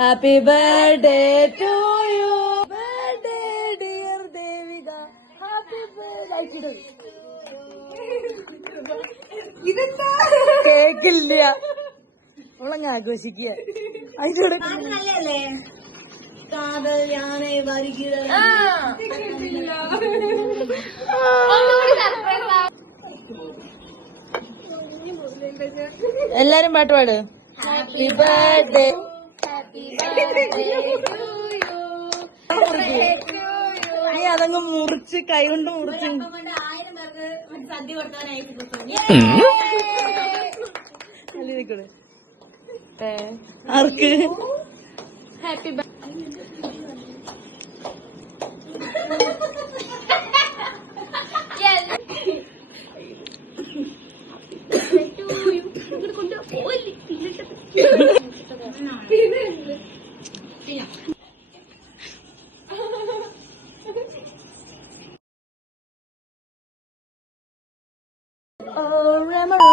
happy birthday to you birthday dear Devika happy birthday കേക്കില്ല അവളങ്ങ് ആഘോഷിക്കുക അതിനോട് കാതൽ ഞാനേ വരിക എല്ലാരും പാട്ട് പാട് ഹാപ്പി ബർത്ത്ഡേ നീ അതങ്ങ് മുറിച്ച് കൈ കൊണ്ട് മുറിച്ച് ആർക്ക് ഹാപ്പി Oh,